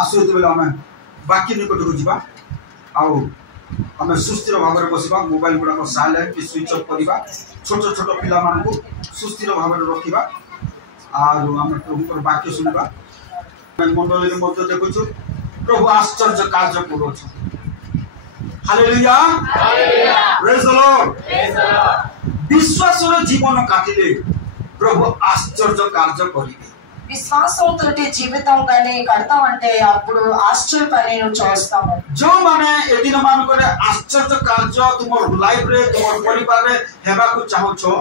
आसु बेले आम बाकी निकट को जीवा आम सुस्थिर भाव में बसवा मोबाइल गुड़ाक साइलेंट स्विच ऑफ करवा छोट छोट पिला मानू सुस्थिर भाव में रखा आम प्रभु वाक्य शुणा मंडल में देखु प्रभु आश्चर्य कार्य कर हालेलुया प्रेज द लॉर्ड विश्वास जीवन काटिले प्रभु आश्चर्य कार्य करेंगे విశ్వాసంతో జీవితం కానీ కడతామంటే అప్పుడు ఆశ్చర్య పని చూస్తాము जो माने एदिन मान करे आश्चर्य कार्य तुमर लाइफ रे तुमर परिवार रे हेबा को चाहो छो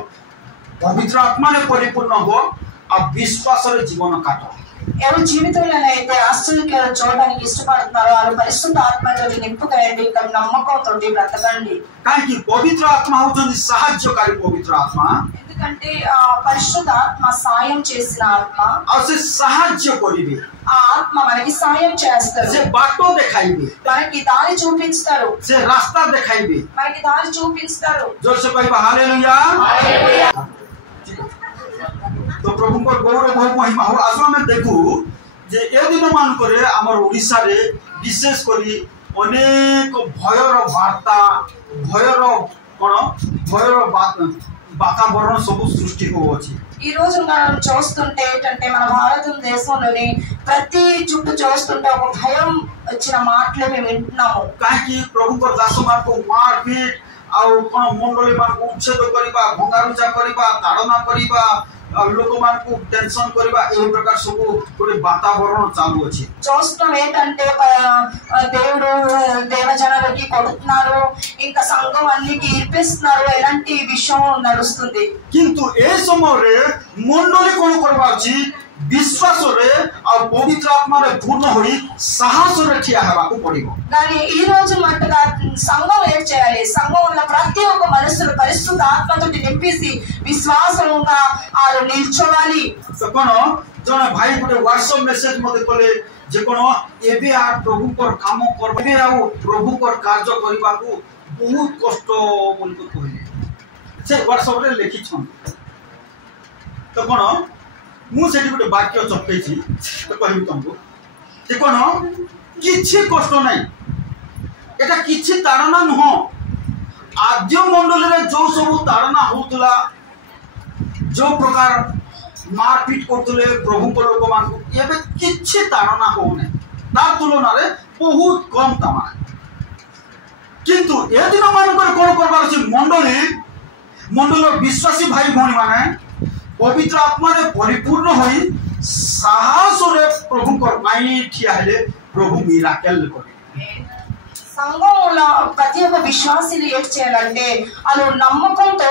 पवित्र आत्मा रे परिपूर्ण हो आ विश्वास रे जीवन काटो ఎవరి జీవితంలోనైతే ఆశ్చర్యకాలు చూడడానికి ఇష్టపడుతున్నారో వాళ్ళు పరిశుద్ధ ఆత్మతో నింపుకండి నమ్మకంతో బ్రతకండి కాకి పవిత్ర ఆత్మ అవుతుంది సహాయకారి పవిత్ర ఆత్మ ఎందుకంటే పరిశుద్ధ ఆత్మ సాయం చేసిన ఆత్మ అసే సహాయ కొరిబి ఆ ఆత్మ మనకి సాయం చేస్తారు సే బాటో దేఖాయిబి మనకి దారి చూపిస్తారు సే రాస్తా దేఖాయిబి మనకి దారి చూపిస్తారు జోర్సే కహిబా हालेलुया हालेलुया तो प्रभु को गौरव हो महिमा हो आसो में देखू जे ए दिन मान करे हमर ओडिसा रे विशेष करी अनेक भयर वार्ता भयर कोन भयर वातावरण सब सृष्टि हो अछि ఈ రోజు మనం చూస్తుంటే ఏంటంటే మన భారతదేశంలోని ప్రతి చుట్టూ చూస్తుంటే ఒక భయం వచ్చిన మాటలు మేము వింటున్నాము కాకి ప్రభు को दास मान को मारपीट आ कोन मंडली मान को उच्छेद करिबा भंगारुजा करिबा ताड़ना करिबा लोक मान को टेंशन करिबा ए प्रकार सब गोटे वातावरण चालू अछि చూస్తాం ఏంటంటే దేవుడు దేవజనులకి కొడుతున్నారు ఇంకా సంఘం అన్నికి ఇర్పిస్తున్నారు ఎలాంటి విషయం నడుస్తుంది किंतु ए समय रे मंडली कोन करबा अछि विश्वास रे आ पवित्र आत्मा रे पूर्ण होई साहस रे ठिया हेबा को पड़िबो కానీ ఈ రోజు మట్టుగా సంఘం ఏం చేయాలి సంఘంలో ప్రతి ఒక్క మనసులో పరిశుద్ధ ఆత్మతో నింపేసి విశ్వాసంగా ఆరు నిల్చోవాలి तो कोन जने भाई गुटे व्हाट्सएप मैसेज मते कले जे कोन एबे आ प्रभु पर काम करबे आ प्रभु पर कार्य करबा को बहुत कष्ट बोल को कहले से व्हाट्सएप रे लिखि छन तो कोन मु सेठी गुटे वाक्य चपकै छी तो कहबी तुमको जे कोन किछि कष्ट नै एटा किछि तारणा नहो आद्य मंडल रे जो सब तारणा होतला जो प्रकार मारपीट करतले प्रभु को लोक मान को एबे किछि तारणा होने तार तुलना रे बहुत कम तमा किंतु ए दिन मान को कोन करबार छै मंडल विश्वासी भाई भणी माने पवित्र आत्मा रे परिपूर्ण होई साहस रे प्रभु को माई ठिया हेले प्रभु मिराकल करे సంఘంలో ప్రతి ఒక్క విశ్వాసిని ఏం చేయాలంటే వాళ్ళు నమ్మకంతో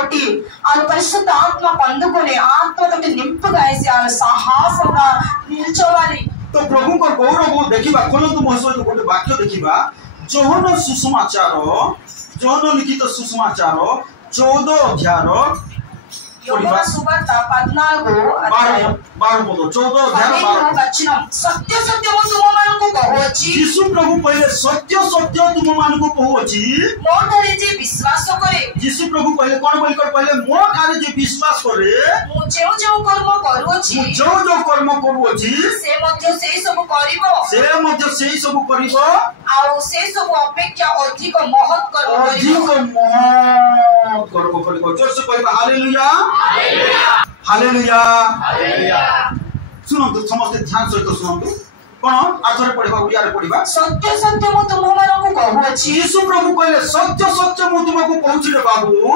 వాళ్ళు పరిశుద్ధ ఆత్మ పొందుకొని ఆత్మతో నింపుగా వేసి వాళ్ళు సాహసంగా నిల్చోవాలి तो प्रभु को गौरव देखिबा कोलंतु महोत्सव गोटे वाक्य देखिबा जोहन लिखित सुसमाचार 14 अध्याय యోహాను సువార్త 14 అధ్యాయం 12 पद 14 अध्याय 12 వచనం సత్య సత్యము తుమମାନଙ୍କୁ కహుଅछि यीशु प्रभु कहले सत्य सत्य तुम मान को कहउछि ମୋ ଠାରେ ଯେ ବିଶ୍ୱାସ କରେ यीशु प्रभु कहले कोन बोल कर कहले मो ठारे जे विश्वास करे ମୁଁ ଯେଉଁ ଯେଉଁ କର୍ମ କରୁଅछि जो जो कर्म करूछि ସେ ମଧ୍ୟ ସେଇ ସବୁ କରିବ से मध्य सेही सब करिवो ଆଉ ସେ ସବୁ ଅପେକ୍ଷା ଅଧିକ ମହତ୍ କର୍ମ अधिक କରିବ महत् कर्म करिवो जोर से कहबा हालेलुया हालेलुया हालेलुया सुनंतु समस्त ध्यान सहित सुनंतु कोन आथरे पढिबा उडिया रे पढिबा ସତ୍ୟ ସତ୍ୟ ମୁଁ ତୁମମାନଙ୍କୁ କହୁଅଛି यीशु प्रभु कहले सत्य सत्य मु तुमको कहउछि रे बाबू ମୋ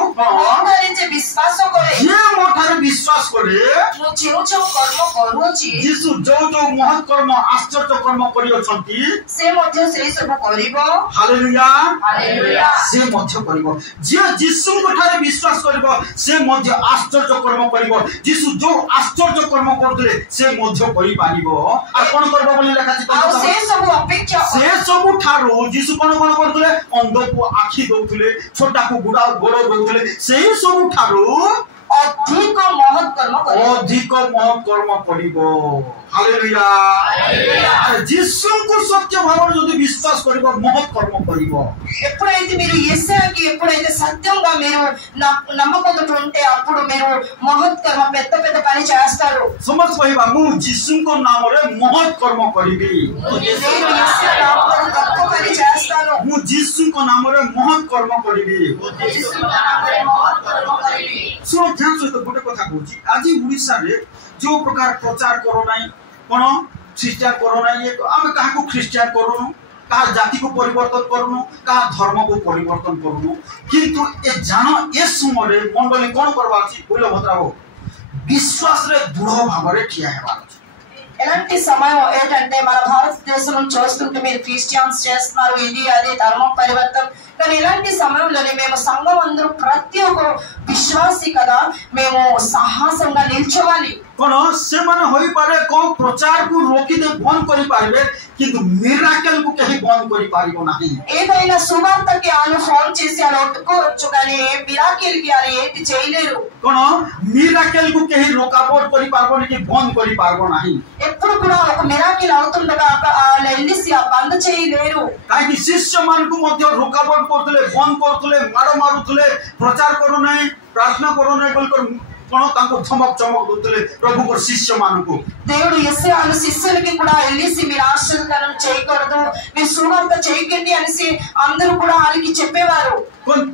ଠାରେ ଯେ ବିଶ୍ୱାସ କରେ जे मो ठारे विश्वास करे ମୁଁ ଯେଉଁ ଯେଉଁ କର୍ମ କରୁଅଛି यीशु जो जो महत् कर्म आश्चर्य कर्म करियोछंती ସେ ମଧ୍ୟ ସେଇ ସବୁ କରିବ हालेलुया ହାଲେଲୁୟା से मध्य करिवो जे यीशु को ठारे विश्वास करिवो से मध्य आश्चर्य कर्म करिवो यीशु जो आश्चर्य कर्म करथले से मध्य करि पारिवो आ कोन करबो बोली लेखा छि ଆଉ ସେ ସବୁ ଅପେକ୍ଷା से सब ठारो यीशु कोन करथले अंध को आखी दउथले छोटा को गुडा गोड़ दउथले सेही सब ठारो ଅଧିକ ମହତ୍ କର୍ମ କରିବ अधिक महत् कर्म करिवो हालेलुया अरे जीसु को सत्य भाव जो विश्वास करिबो महत् कर्म करिबो ఎప్పుడైతే మీరు యేసయ్యకి ఎప్పుడైతే సత్యంగా మీరు నమ్మకంతో ఉంటే అప్పుడు మీరు మహత్ కర్మ పెద్ద పెద్ద పని చేస్తారు समझ पाइबा मु जीसु को नाम रे महत् कर्म करिबी నేను యేసయ్య నామములో గొప్ప పని చేస్తాను मु जीसु को नाम रे महत् कर्म करिबी యేసు నామములో మహత్ కర్మ కరిబి सो ध्यान सहित गोटे कथा कहूची आज ओडिसा रे जो प्रकार प्रचार करो नाही कोन ख्रिस्टियन करो नाही आमे काहा को ख्रिस्टियन करूनु कहा जाति को परिवर्तन करूनु कहा धर्म को परिवर्तन करूनु किंतु ए जानो ए समय मंडली कोन करबा छी बोलो भद्राओ विश्वास रे दृढ़ भाव रे ठिया हेबा ఎలాంటి సమయం ఏంటంటే మన భారతదేశంలో చూస్తుంటే మీరు క్రిస్టియన్స్ చేస్తున్నారు ఇది అది ధర్మం పరివర్తన కానీ ఇలాంటి సమయంలోనే మేము సంఘం అందరూ ప్రతి ఒక్క విశ్వాసి కదా మేము సాహసంగా నిల్చోవాలి कोन से माने होई पारे को प्रचार को रोकी दे बंद करि पारबे किंतु मिराकल को कहीं बंद करि पारिबो नाही ఏదైనా సువార్తకి ఆలు ఫోన్ చేసి అలా ఒట్టుకోవచ్చు కానీ మిరాకిల్ కి అలా ఏంటి చేయలేరు कोन मिराकल को कहीं रोकावट करि पारबो कि बंद करि पारबो नाही ఎప్పుడు కూడా ఒక మిరాకిల్ అవుతుండగా వాళ్ళు ఎల్లిసి ఆ బంద్ చేయలేరు काहे कि शिष्य मान को मध्य रोकावट करतले बंद करतले मारो मारुतले प्रचार करू नाही प्रार्थना करू नाही बोलकर कोन तांको धमक चमक दुतले प्रभु को शिष्य मान को దేవుడు యేసయ్య శిష్యులకి కూడా ఎల్లిసి మీరు ఆశీర్వాదం చేయకూడదు మీరు సువార్త చేయకండి అనేసి అందరూ కూడా వాళ్ళకి చెప్పేవారు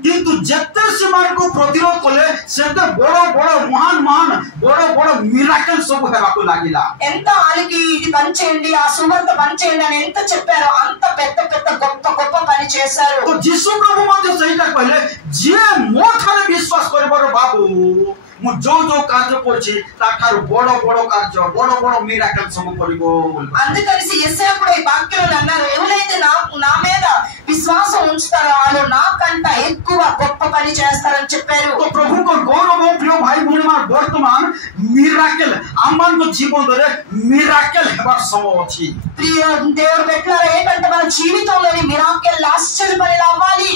किंतु जत्ते से मान को प्रतिरोध कले सेते बड़ बड़ महान महान बड़ बड़ मिराकल सब हेबा को लागिला ఎంత వాళ్ళకి ఇది పని చేయండి ఆ సువార్త పని చేయండి అని ఎంత చెప్పారో అంత పెద్ద పెద్ద గొప్ప గొప్ప పని చేశారు तो यीशु प्रभु मध्य सहीटा कहले जे मोठारे विश्वास करबर बाबू मु जो जो कार्य करछि ताठार बड़ बड़ कार्य बड़ बड़ मिराकल सब करिबो అందుకని యేసయ్య కూడా ఈ వాక్యంలో అన్నారు ఎవరైతే నా మీద విశ్వాసం ఉంచుతారో వాళ్ళు నాకంట ఎక్కువ గొప్ప పని చేస్తారని చెప్పారు तो प्रभु को गौरव प्रिय भाई भौणी मान वर्तमान मिराकल आमान को जीवन रे मिराकल हेबार समय अछि ప్రియ దేవుడు పెట్టారు ఏంటంటే మన జీవితంలోని మిరాకిల్ ఆశ్చర్యపడేలా అవ్వాలి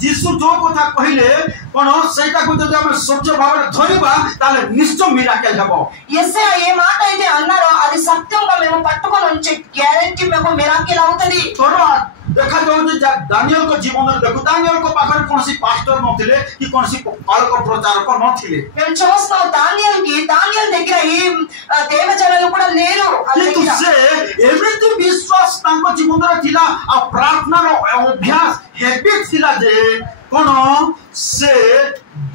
जीसु जो कथा कहले कोन सेटा को जदि हम सत्य भाव रे धरिबा ताले निश्चय मिराकल हेबो యేసయ్య ఏ మాట అయితే అన్నారో అది సత్యంగా మేము పట్టుకొని ఉంచే గ్యారెంటీ మేము మిరాకిల్ అవుతది तोरा देखा जाऊ जे दानियल को जीवन रे देखो दानियल को पाखर कोनसी पास्टर नथिले कि कोनसी पालक प्रचारक नथिले మేము చూస్తాం దానియేల్ దగ్గర ఈ దేవజనులు కూడా లేరు किंतु से एमिति विश्वास तांको जीवन रे थिला आ प्रार्थना रो अभ्यास हैबिट थिला जे कोन से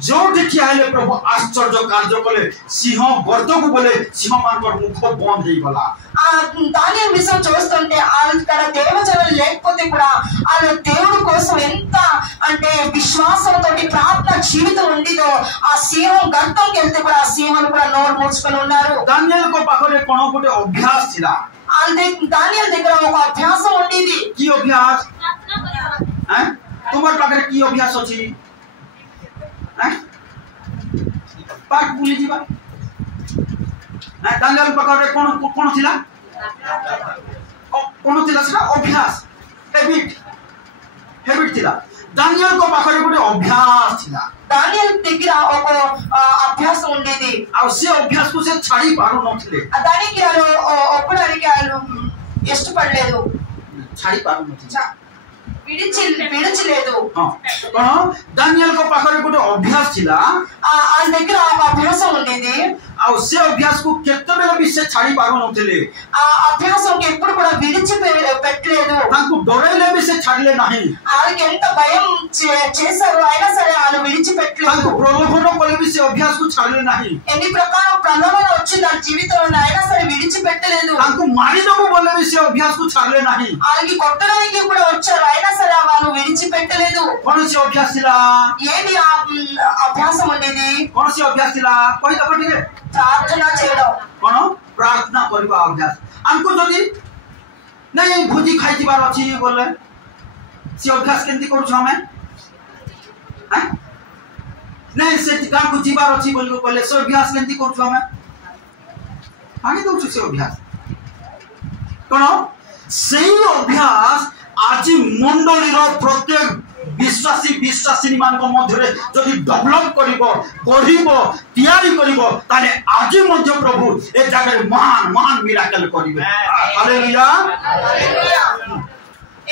जो देखि आले प्रभु आश्चर्य कार्य कले सिंह गर्द को बोले सिंह मान पर मुख बंद हो गला ఆ దానియేల్ విషయం చూస్తుంటే అక్కడ దేవజనులు లేకపోతే కూడా వాళ్ళ దేవుడి కోసం ఎంత అంటే విశ్వాసంతో ప్రార్థన జీవితం ఉండిదో ఆ సింహం గర్తంకి వెళ్తే కూడా ఆ సింహాలు కూడా నోరు మూసుకొని ఉన్నారు दानियल को पाखरे कोन गोटे अभ्यास थिला దానియేల్ దగ్గర ఒక అభ్యాసం ఉండేది की अभ्यास हैं तुम्हार पाखरे की अभ्यास अछि हैं पाठ बोली जीवा दानियल पाखरे कोन कोन थिला कोन थिला सेटा अभ्यास हैबिट थिला दानियल को पाखरे गोटे अभ्यास थिला దానియేల్ దగ్గర ఒక అభ్యాసం ఉండేది आ से अभ्यास को से छाड़ी पारो नथिले దానికి వాళ్ళు ఒక్కడానికి వాళ్ళు ఇష్టపడలేదు छाड़ी पारो नथिले విడిచలేదు हां दानियल को पाखरे गोटे अभ्यास थिला ఆ దగ్గర ఒక అభ్యాసం ఉండేది आ से अभ्यास को केते बेला भी से छाड़ी पारो नथिले ఆ అభ్యాసం ఎప్పుడు కూడా పెట్టలేదు तांको डरेले भी से छाड़ले नाही వాళ్ళకి ఎంత భయం చేశారు అయినా సరే వాళ్ళు విడిచిపెట్టలేదు तांको प्रलोभन कले भी से अभ्यास को छाड़ले नाही ఎన్ని ప్రకారం ప్రలోభన వచ్చింది ఆ జీవితంలో అయినా సరే విడిచిపెట్టలేదు तांको मारी दबो बोले भी से अभ्यास को छाड़ले नाही వాళ్ళకి కొట్టడానికి కూడా వచ్చారు అయినా సరే వాళ్ళు విడిచిపెట్టలేదు कौन से अभ्यास थिला ఏది అభ్యాసం ఉండేది कौन से अभ्यास थिला कहि दबो ठीक है ప్రార్థన చేయడం कोन प्रार्थना करबा अभ्यास हमको जदी नहीं भोजी खाई दिबार अछि बोले से अभ्यास केंती करू छ हमें हैं नहीं से काम को दिबार अछि बोल बोले से अभ्यास केंती करू छ हमें आगे दउ से अभ्यास कोन सेही अभ्यास आज मंडली रो प्रत्येक विश्वासी विश्वासिनी मान मध्य जदि डेभलप करिवो गढ़िवो तैयारी करिवो ताले आज मध्य प्रभु ए जगह महान महान मिराकल करिवे हालेलुया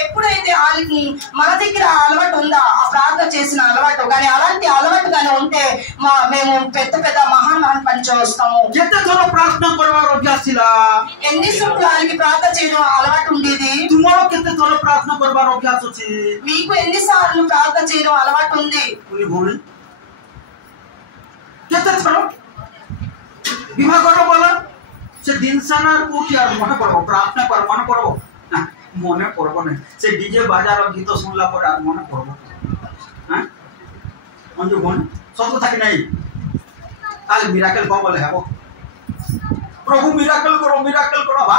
ఎప్పుడైతే వాళ్ళకి మన దగ్గర అలవాటు ఉందా ఆ ప్రార్థన చేసిన అలవాటు కానీ అలాంటి అలవాటు కానీ ఉంటే మేము పెద్ద పెద్ద మహాన్ పని చేస్తాము. केते थोर प्रार्थना करवार अभ्यास थिला ఎన్ని సార్లు ప్రార్థన చేయడం అలవాటు ఉండేది तुमरो केते थोर प्रार्थना करवार अभ्यास अछि మీకు ఎన్ని సార్లు ప్రార్థన చేయడం అలవాటు ఉంది पुनी भोणी केते थोर विवाह करो बोला से दिन साना कोठी यार मन पड़ो प्रार्थना कर मन पड़ो मने पड़बो नहीं से डीजे बाजार गीत सुनला पर आज मने पड़बो हां मंजू बोन सतो थाकी नहीं आज मिराकल को बोले हेबो प्रभु मिराकल करो बा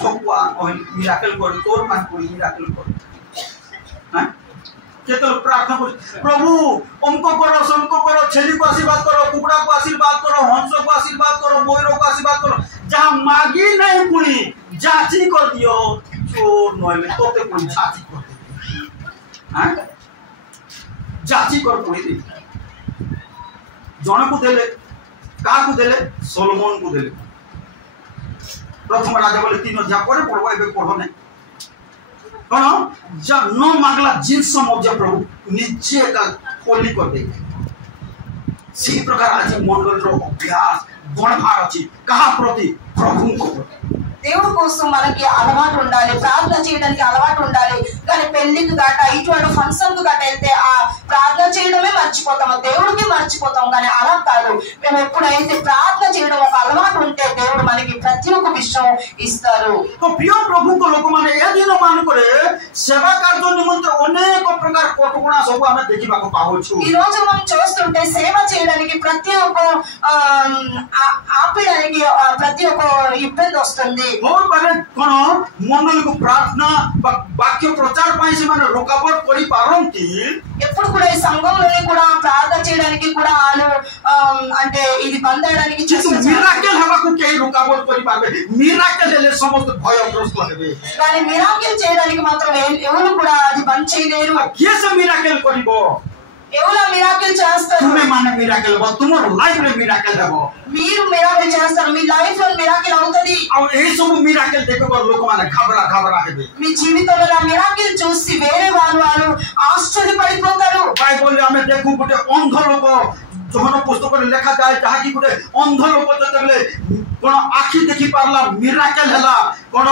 ठोकवा और मिराकल कर तोर मान को मिराकल कर हां केतल प्रार्थना कर प्रभु उनको करो छेली को आशीर्वाद करो कुकड़ा को आशीर्वाद करो हंस को आशीर्वाद करो मोर को आशीर्वाद करो जहां मागी नहीं पुणी जाची कर दियो चोर नोले तोते कोई जाची कर दे हां जाची कर पुणी दे जण को देले का को देले सोलोमन को देले प्रथम राजा बोले 3 अध्याय परे पढ़वा एबे पढ़ो नहीं कौन जब न मांगला जिस मौजा प्रभु नीचे का खोली कर दे सी प्रकार आज मंडल रो अभ्यास गुणभार अछि कहा प्रति प्रभु को దేవుడి కోసం మనకి అలవాటు ఉండాలి ప్రార్థన చేయడానికి అలవాటు ఉండాలి కానీ పెళ్లికి గట ఇటువంటి ఫంక్షన్ కు గట వెళ్తే ఆ ప్రార్థన చేయడమే మర్చిపోతాము దేవుడికి మర్చిపోతాం కానీ అలా కాదు మేము ఎప్పుడైతే ప్రార్థన చేయడం ఒక అలవాటు ఉంటే దేవుడు మనకి ప్రతి ఒక్క విషయం ఇస్తారు तो प्रिय प्रभु को लोक माने ए दिन मान करे सेवा कार्य निमित्त अनेक प्रकार कटुगुणा सब हम देखिबा को पावछु ఈ రోజు మనం చూస్తుంటే సేవ చేయడానికి ప్రతి ఒక్క ఆపడానికి ప్రతి ఒక్క ఇబ్బంది వస్తుంది और माने कोन मंडल को प्रार्थना वाक्य प्रचार पाई से माने रुकावट करी पारंती ఎప్పుడు కూడా ఈ సంఘంలోనే కూడా ప్రార్థన చేయడానికి కూడా వాళ్ళు అంటే ఇది బంద్ అయ్యడానికి मिराकल हवा को के रुकावट करी पाबे मिराकल ले समस्त भयग्रस्त हेबे కానీ మిరాకిల్ చేయడానికి మాత్రం ఎవరు కూడా అది బంద్ చేయలేరు के से मिराकल करिवो ఎవరు మిరాకిల్ చేస్తారు तुम्हें माने मिराकल हो तुमर लाइफ में मिराकल हेबो మీరు మిరాకిల్ చేస్తారు మీ లైఫ్ లో మిరాకిల్ అవుతది और ए सब मिराकल देखो लोक माने घबरा हेबे మీ జీవితంలో ఆ మిరాకిల్ చూసి వేరే వాళ్ళు ఆశ్చర్యపడిపోతారు बाइबल में हमें देखू गुटे अंध लोक जोहन पुस्तक में लिखा जाए जहा की गुटे अंध लोक जतले कोन आखी देखि पारला मिराकल हला कोन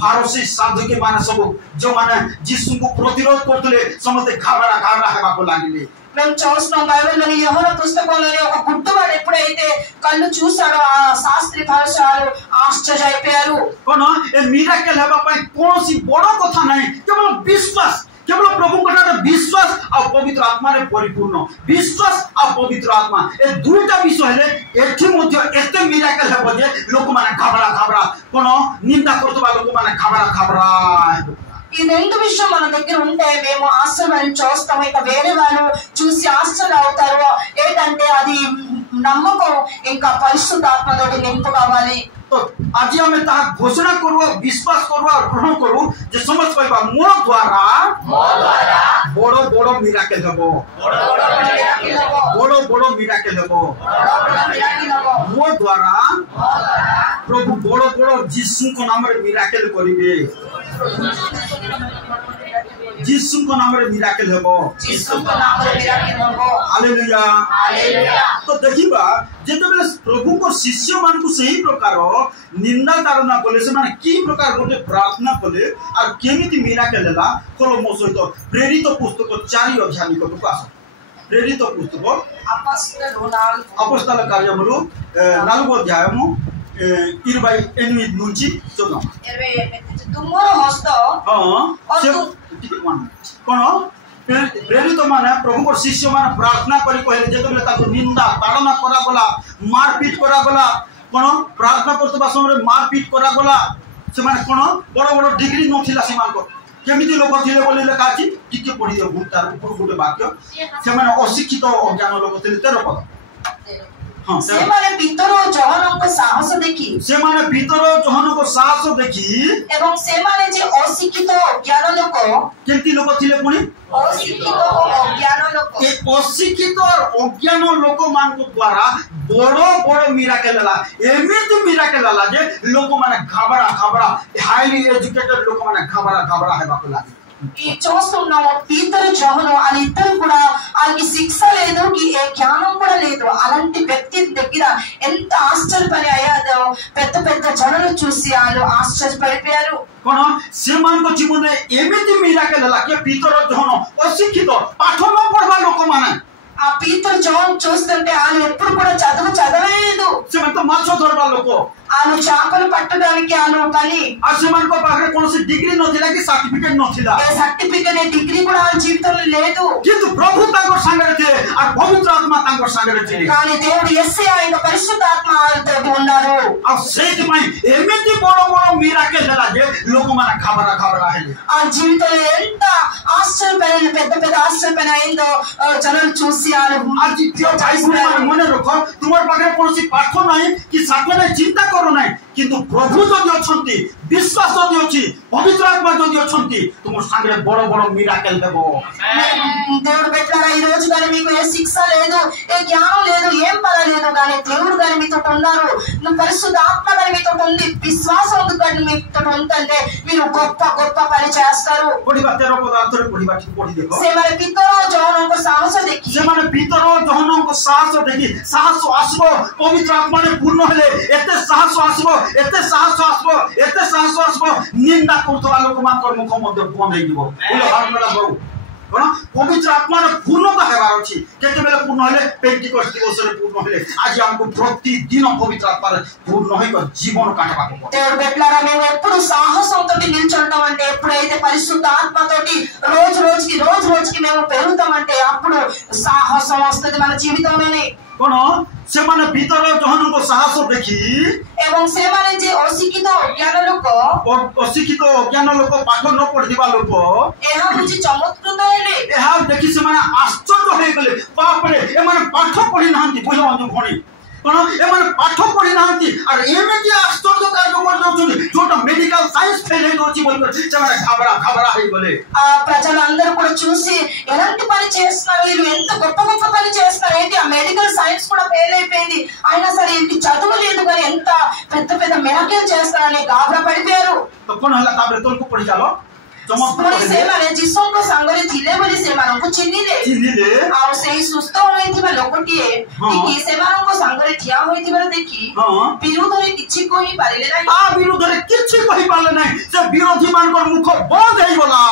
फारसी साधु के माने सब जो माने यीशु को प्रतिरोध करतले समस्त घबरा हेबा को लागिले మేము చూస్తున్నాం బైబిల్లోని యోహాను పుస్తకంలోని ఒక గుడ్డివాడు ఎప్పుడైతే కళ్ళు చూసాడో ఆ శాస్త్రి భాషలు ఆశ్చర్యపోయారు कोन ए मिराकल हेबा पई कोनोसी बड़ कथा नहीं केवल विश्वास केवल प्रभु कथा विश्वास और पवित्र आत्मा रे परिपूर्ण विश्वास और पवित्र आत्मा ए दुईटा विषय हेले एठी मध्य एते मिराकल हेबो जे लोक माने घबरा कोन निंदा करतबा लोक माने घबरा ఈ రెండు విషయం మన దగ్గర ఉంటే మేము ఆశ్చర్యం చూస్తాము ఇక వేరే వాళ్ళు చూసి ఆశ్చర్య అవుతారు ఏంటంటే అది నమ్మకం ఇంకా పరిశుద్ధాత్మతోటి నింపు కావాలి तो आज हमें ता घोषणा करू विश्वास करू और ग्रहण करू जे समझ पाइबा मोर द्वारा बड़ो मिराकल हेबो बड़ो मिराकल हेबो मोर द्वारा प्रभु बड़ो यीशु को नाम रे मिराकल करिवे यीशु को नाम रे मिराकल हेबो हालेलुया तो देखिबा जेतबे प्रभु को शिष्य मान को सही प्रकार निंदा ताड़ना कले से माने की प्रकार गोटे प्रार्थना कले और केमिति मिराकल हला कोलोमो सहित प्रेरित पुस्तक 4 अध्याय निकट को आस प्रेरित पुस्तक अपोस्तल कार्यमुలు 4 అధ్యాయము 28 నుంచి చూద్దాం 28 तुमरो हस्त कोन प्रेरित माने प्रभु को शिष्य माने प्रार्थना करी कहले जेतबे ताको निंदा ताड़ना करा गला मारपीट करा गला कोन प्रार्थना करतबा समय मारपीट करा गला से माने कोन बड़ डिग्री नथिला सीमान को केमिति लोक थिले बोली लेखा अछि टिके पढि दे तार ऊपर गुटे वाक्य से माने अशिक्षित अज्ञान लोक थिले 13 पद ସେମାନେ ପିତର ଓ ଯୋହନଙ୍କ ସାହସ ଦେଖି ସେମାନେ ପିତର ଯୋହନଙ୍କ ସାହସ ଦେଖି ଏବଂ ସେମାନେ ଯେ ଅଶିକ୍ଷିତ ଅଜ୍ଞାନ ଲୋକ କେମିତି ଲୋକ ଥିଲେ ପୁଣି ଅଶିକ୍ଷିତ ଓ ଅଜ୍ଞାନ ଲୋକ ଏ ଅଶିକ୍ଷିତ ଅଜ୍ଞାନ ଲୋକମାନଙ୍କ ଦ୍ୱାରା ବଡ଼ ବଡ଼ ମିରାକେଲ ହେଲା ଏମିତି ମିରାକେଲ ହେଲା ଯେ ଲୋକମାନେ ଘାବରା ହାଇଲି ଏଜୁକେଟେଡ ଲୋକମାନେ ଘାବରା ହେବାକୁ ଲାଗେ ఈ చూస్తున్నాము పీతరు జోహను వాళ్ళిద్దరు కూడా వాళ్ళకి శిక్ష లేదు ఏ జ్ఞానం కూడా లేదు అలాంటి వ్యక్తి దగ్గర ఎంత ఆశ్చర్యపడి అయ్యాదో పెద్ద పెద్ద జనులు చూసి వాళ్ళు ఆశ్చర్యపడిపోయారు କଣ ସେମାନଙ୍କ ଜୀବନରେ ଏମିତି ମିରାକେଲ ହେଲା କି ପିତର ଜହନ ଅଶିକ୍ଷିତ ପାଠ ନ ପଢିବା ଲୋକମାନେ ఆ పీతరు జోహన్ చూస్తుంటే వాళ్ళు ఎప్పుడు కూడా చదవలేదు ସେମାନେ ତ ମାଛ ଧରିବା ଲୋକ వాళ్ళు చేపలు పట్టడానికి వాళ్ళు పని ଆଉ ସେମାନଙ୍କ ପାଖରେ କୌଣସି ଡିଗ୍ରୀ ନଥିଲା କି ସାର୍ଟିଫିକେଟ ନଥିଲା ఏ సర్టిఫికెట్ డిగ్రీ కూడా వాళ్ళ జీవితంలో లేదు କିନ୍ତୁ ପ୍ରଭୁ ତାଙ୍କ ସାଙ୍ଗରେ ଥିଲେ ଆଉ ପବିତ୍ର ଆତ୍ମା ତାଙ୍କ ସାଙ୍ଗରେ ଥିଲେ కానీ దేవుడు యేసయ్య ఇంకా పరిశుద్ధాత్మ వాళ్ళతో ఉన్నారు ଆଉ ସେଇଥିପାଇଁ ଏମିତି ବଡ଼ ବଡ଼ ମିରାକେଲ ହେଲା ଯେ ଲୋକମାନେ ଘାବରା ହେଲେ ఆ జీవితంలో ఎంత ఆశ్చర్యపడిన పెద్ద ఆశ్చర్యపడిన అయిందో జనాలు చూసి ଆଜି ମନେ ରଖ ତୁମର ପାଖରେ କୌଣସି ପାଠ ନାହିଁ କି ସାଠ ନାହିଁ ଚିନ୍ତା କର ନାହିଁ କିନ୍ତୁ ପ୍ରଭୁ ଯଦି ଅଛନ୍ତି ବିଶ୍ୱାସ ଯଦି ଅଛି ପବିତ୍ର ଆତ୍ମା ଯଦି ଅଛନ୍ତି ତୁମ ସାଙ୍ଗରେ ବଡ଼ ବଡ଼ ମିରାକେଲ ହେବ దేవుడు పెట్టారా ఈ రోజు కానీ మీకు ఏ శిక్ష లేదు ఏ జ్ఞానం లేదు ఏం పర్వాలేదు కానీ దేవుడు కానీ మీతో ఉన్నారు నువ్వు పరిశుద్ధ ఆత్మ కానీ మీతో ఉంది విశ్వాసం కానీ మీతో ఉందంటే మీరు గొప్ప పని చేస్తారు ସେମାନେ ପିତର ଯୋହନଙ୍କ ସାହସ ଦେଖି ସେମାନେ ପିତର ଯୋହନଙ୍କ ସାହସ ଦେଖି ସାହସ ଆସିବ ପବିତ୍ର ଆତ୍ମାରେ ପୂର୍ଣ୍ଣ ହେଲେ ଏତେ ସାହସ ଆସିବ ନିନ୍ଦା କରୁଥିବା ଲୋକମାନଙ୍କର ମୁଖ ମଧ୍ୟ ବନ୍ଦ ହେଇଯିବ କଣ ପବିତ୍ର ଆତ୍ମାର ପୂର୍ଣ୍ଣତା ହେବାର ଅଛି କେତେବେଳେ ପୂର୍ଣ୍ଣ ହେଲେ ପେଣ୍ଟିକୋଷ୍ଟ ଦିବସରେ ପୂର୍ଣ୍ଣ ହେଲେ ଆଜି ଆମକୁ ପ୍ରତିଦିନ ପବିତ୍ର ଆତ୍ମାରେ ପୂର୍ଣ୍ଣ ହେଇ ଜୀବନ କାଟବାକୁ ପଡେ దేవుడు పెట్టారా మేము ఎప్పుడు సాహసంతో నిల్చుంటాం అంటే ఎప్పుడైతే పరిశుద్ధ ఆత్మతోటి రోజుకి మేము పెరుగుతామంటే అప్పుడు సాహసం వస్తుంది మన జీవితంలోనే କଣ ସେମାନେ ଭିତର ଯୋହନଙ୍କ ସାହସ ଦେଖି ଏବଂ ସେମାନେ ଯେ ଅଶିକ୍ଷିତ ଅଜ୍ଞାନ ଲୋକ ପାଠ ନ ପଢିଥିବା ଲୋକ ଏହା ବୁଝି ଚମତ୍କୃତ ହେଲେ ଏହା ଦେଖି ସେମାନେ ଆଶ୍ଚର୍ଯ୍ୟ ହେଇଗଲେ ବାପରେ ଏମାନେ ପାଠ ପଢି ନାହାନ୍ତି ବୁଝନ୍ତୁ ଭଉଣୀ କଣ ଏମାନେ ପାଠ ପଢି ନାହାନ୍ତି ଆଉ ଏମିତି ଆଶ୍ଚର୍ଯ୍ୟ କାର୍ଯ୍ୟ କରିଯାଉଛନ୍ତି ଯୋଉଟା ମେଡିକାଲ ସାଇନ୍ସ ଫେଲ ହେଇଯାଉଛି ବୋଲି ସେମାନେ ଘାବରା ହେଇଗଲେ ఆ ప్రజలందరూ కూడా చూసి ఎలాంటి పని చేస్తున్నారు వీళ్ళు ఎంత గొప్ప పని చేస్తున్నారు ఏంటి ఆ మెడికల్ సైన్స్ కూడా ఫెయిల్ అయిపోయింది అయినా సరే ఇంటి చదువు లేదు కానీ ఎంత పెద్ద మిరాకిల్ చేస్తారని గాబరా పడిపోయారు କଣ ହେଲା ତାପରେ ତଳକୁ ପଢି ଚାଲ ସେମାନେ ଯୀଶୁଙ୍କ ସାଙ୍ଗରେ ଥିଲେ ବୋଲି ସେମାନଙ୍କୁ ଚିହ୍ନିଲେ ଆଉ ସେଇ ସୁସ୍ଥ ହୋଇଥିବା ଲୋକଟିଏ ଦେଖି ସେମାନଙ୍କ ସାଙ୍ଗରେ ଠିଆ ହୋଇଥିବାର ଦେଖି ବିରୁଦ୍ଧରେ କିଛି କହିପାରିଲେ ନାହିଁ ବିରୁଦ୍ଧରେ କିଛି କହିପାରିଲେ ନାହିଁ ସେ ବିରୋଧୀ ମାନଙ୍କର ମୁଖ ବନ୍ଦ ହେଇଗଲା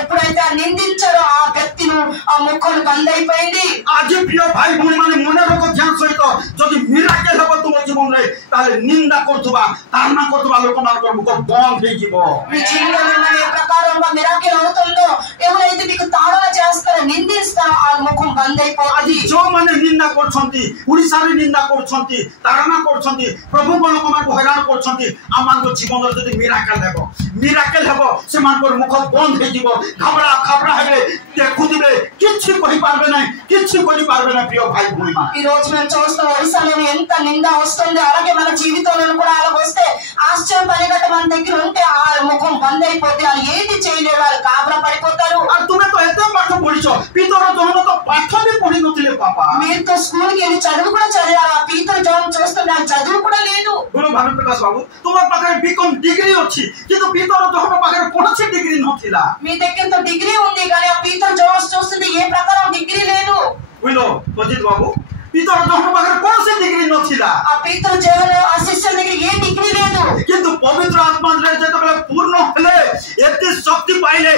ఎప్పుడైతే నిందించారో ఆ వ్యక్తిను ఆ ముఖను బంద్ అయిపోయింది ଆଜି ପ୍ରିୟ ଭାଇ ଭଉଣୀ ମାନେ ମନେ ରଖ ଧ୍ୟାନ ସହିତ ଯଦି ମିରାକେଲ ହେବ ତୁମ ଜୀବନରେ ତାହେଲେ ନିନ୍ଦା କରୁଥିବା ତାନା କରୁଥିବା ଲୋକମାନଙ୍କର ମୁଖ ବନ୍ଦ ହେଇଯିବ మీ జీవితంలో ఏ ప్రకారంగా మిరాకిల్ అవుతుందో ఎవరైతే మీకు తాళన చేస్తారో నిందిస్తారో ఆ ముఖం బంద్ అయిపోతుంది ଆଜି ଯୋଉମାନେ ନିନ୍ଦା କରୁଛନ୍ତି ଓଡ଼ିଶାରେ ନିନ୍ଦା କରୁଛନ୍ତି ତାଡ଼ନା କରୁଛନ୍ତି ପ୍ରଭୁଙ୍କ ଲୋକମାନଙ୍କୁ ହଇରାଣ କରୁଛନ୍ତି ଆମମାନଙ୍କ ଜୀବନରେ ଯଦି ମିରାକେଲ ହେବ ସେମାନଙ୍କର ମୁଖ ବନ୍ଦ ହେଇଯିବ ଘାବରା ହେବେ ଦେଖୁଥିବେ କିଛି କହିପାରିବେ ନାହିଁ କିଛି କରିପାରିବେ ନାହିଁ ପ୍ରିୟ ଭାଇ ଭଉଣୀ ఈ రోజు మేము చూస్తాం ఒడిశాలో ఎంత నింద వస్తుంది అలాగే మన జీవితంలో కూడా అలా వస్తే ఆశ్చర్యపరిగట్ట మన దగ్గర ఉంటే ఆ ముఖం బంద్ అయిపోతే వాళ్ళు ఏది చేయలేరు వాళ్ళు గాబరా పడిపోతారు ତୁମେ ତ ଏତେ ପାଠ ପଢିଛ ପିତର ଯୋହନ ତ ପାଠ ବି ପଢି ନଥିଲେ ବାପା మీరు తో స్కూల్ కి వెళ్ళి చదువు కూడా చదివారు ఆ పీతర్ జోహన్ చూస్తుంటే చదువు కూడా లేదు ଭାନୁପ୍ରକାଶ ବାବୁ ତୁମ ପାଖରେ ବିକମ୍ ଡିଗ୍ରୀ ଅଛି କିନ୍ତୁ ପିତର ଯୋହନ ପାଖରେ କୌଣସି ଡିଗ୍ରୀ ନଥିଲା మీ దగ్గర డిగ్రీ ఉంది కానీ ఆ పీతర్ జోహన్ చూస్తుంటే ఏ ప్రకారం డిగ్రీ లేదు ବୁଝିଲ ଅଜିତ ବାବୁ ପିତର ଯୋହନ ପାଖରେ କୌଣସି ଡିଗ୍ରୀ ନଥିଲା ఆ పీతర్ జోహన్ ఆ శిష్యుల దగ్గర ఏ డిగ్రీ లేదు କିନ୍ତୁ ପବିତ୍ର ଆତ୍ମାରେ ଯେତେବେଳେ ପୂର୍ଣ୍ଣ ହେଲେ ଏତେ ଶକ୍ତି ପାଇଲେ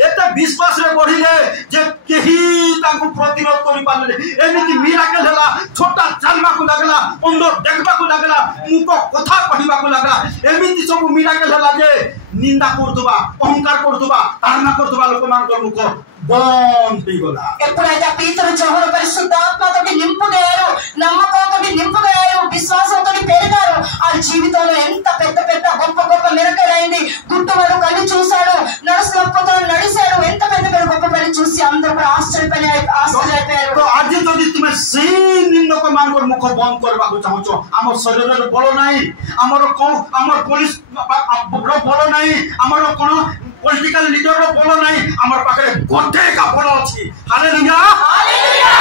ଏତେ ବିଶ୍ୱାସରେ ବଢିଲେ ଯେ କେହି ତାଙ୍କୁ ପ୍ରତିରୋଧ କରିପାରିଲେ ଏମିତି ମିରାକେଲ ହେଲା ଛୋଟା ଚାଲିବାକୁ ଲାଗିଲା ଅନ୍ଧ ଦେଖିବାକୁ ଲାଗିଲା ମୁକ କଥା କହିବାକୁ ଲାଗିଲା ଏମିତି ସବୁ ମିରାକେଲ ହେଲା ଯେ ନିନ୍ଦା କରୁଥିବା ଅହଙ୍କାର କରୁଥିବା ତାଡ଼ନା କରୁଥିବା ଲୋକମାନଙ୍କର ମୁଖ ବନ୍ଦ ହେଇଗଲା ఎప్పుడైతే పీతరు జోహన్ పరిశుద్ధాత్మతో నింపుగయ్యారు నమ్మకంతో నింపుగయ్యారు విశ్వాసంతో పెరిగారు ఆ జీవితంలో ఎంత పెద్ద గొప్ప మిరకల్ అయింది గుట్టువాడు కళ్ళు చూశాడు నడుస్తున్నప్పుడు నడిచాడు ఎంత పెద్ద గొప్ప పని చూసి అందరూ ఆశ్చర్యపోయారు. तो आज जदि तुमे से निंदक मानकर मुख बंद करबा को चाहछो हमर शरीर रे बल नाही हमर पुलिस बल नाही हमर कोन पॉलिटिकल लीडर रो बल नाही हमर पाखे गोटे का बल अछि हालेलुया हालेलुया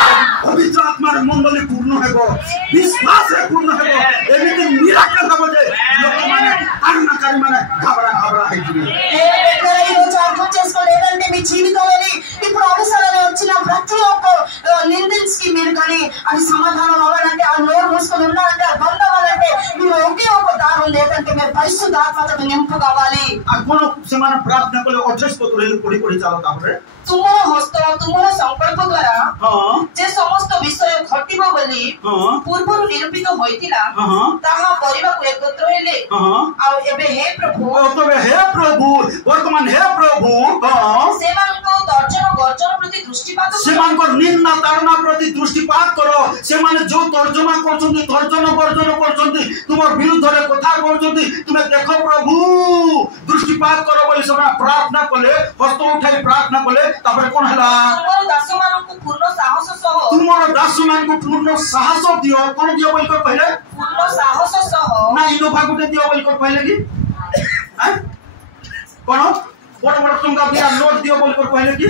पवित्र आत्मा रे मंडली पूर्ण हेबो विश्वास रे पूर्ण हेबो एमिति मिराकल हबो जे लोक माने आज्ञाकारी माने घबरा हे जिवे ఈ రోజు అర్థం చేసుకోలేదంటే మీ జీవితంలోని ఇప్పుడు అవసరాలు వచ్చిన ప్రతి ఒక్క నిందించి మీరు కానీ అది సమాధానం అవ్వాలంటే ఆ నోరు మూసుకొని ఉండాలంటే ఆ బంధ అవ్వాలంటే మీరు ఒకే ఒక దారి ఉంది ఏంటంటే మీరు పరిశుద్ధాత్మతో నింపు కావాలి. ଆପଣ ସେମାନେ ପ୍ରାର୍ଥନା କଲେ 28 ପତ୍ରରେ ପଢି ଚାଲ ତାପରେ ତୁମର ହସ୍ତ ତୁମର ସଂକଳ୍ପ ଦ୍ୱାରା ଯେ ସମସ୍ତ ବିଷୟ ଘଟିବ ବୋଲି ପୂର୍ବରୁ ନିରୂପିତ ହୋଇଥିଲା ତାହା କରିବାକୁ ଏକତ୍ର ହେଲେ ଆଉ ଏବେ ହେ ପ୍ରଭୁ ବର୍ତ୍ତମାନ ହେ ପ୍ରଭୁ ସେମାନଙ୍କ ତର୍ଜନ ଗର୍ଜନ ପ୍ରତି ଦୃଷ୍ଟିପାତ ସେମାନଙ୍କ ନିନ୍ଦା ତାଡ଼ନା ପ୍ରତି ଦୃଷ୍ଟିପାତ କର ସେମାନେ ଯୋଉ ତର୍ଜମା କରୁଛନ୍ତି ତର୍ଜନ ଗର୍ଜନ କରୁଛନ୍ତି ତୁମ ବିରୁଦ୍ଧରେ କଥା କହୁଛନ୍ତି ତୁମେ ଦେଖ ପ୍ରଭୁ ଦୃଷ୍ଟିପାତ କର ବୋଲି ସେମାନେ ପ୍ରାର୍ଥନା କଲେ ହସ୍ତ ଉଠାଇ ପ୍ରାର୍ଥନା କଲେ ତାପରେ कोन हला तुमरो दासମାନଙ୍କୁ ପୂର୍ଣ୍ଣ ସାହସ ସହ तुमरो दासମାନଙ୍କୁ ପୂର୍ଣ୍ଣ ସାହସ ଦିଅ कोन दियो बोल कर पहले ପୂର୍ଣ୍ଣ ସାହସ ସହ ना इनोभा गुटे दियो बोल कर पहले की हैं कोन बड़ बड़ टंका दिया नोट दियो बोल कर पहले की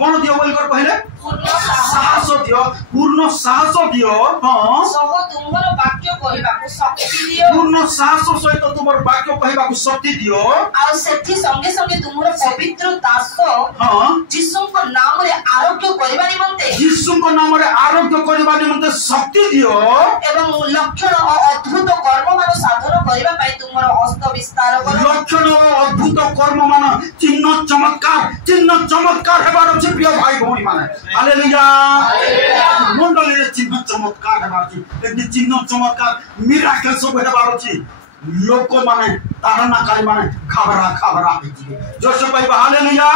कोन दियो बोल कर पहले साहस दियो पूर्ण साहस दियो हां सब तुमरो वाक्य कहबाकू शक्ति दियो पूर्ण साहस सहित तुमरो वाक्य कहबाकू शक्ति दियो आ सेठी संगे संगे तुमरो पवित्र दास हां यीशु को नाम रे आरोग्य करबा निमंते यीशु को नाम रे आरोग्य करबा निमंते शक्ति दियो एवं लक्षण और अद्भुत कर्म मान साधन करबा पई तुमरो हस्त विस्तार करो लक्षण और अद्भुत कर्म मान चिन्ह चमत्कार हेबार अछि प्रिय भाई भौणी माने हालेलुया मंडली रे चिन्ह चमत्कार हेबार अछि एति चिन्ह चमत्कार मिराकल सब हेबार अछि लोक माने तारणाकारी माने खबरा हेजिबे जोश भाई हालेलुया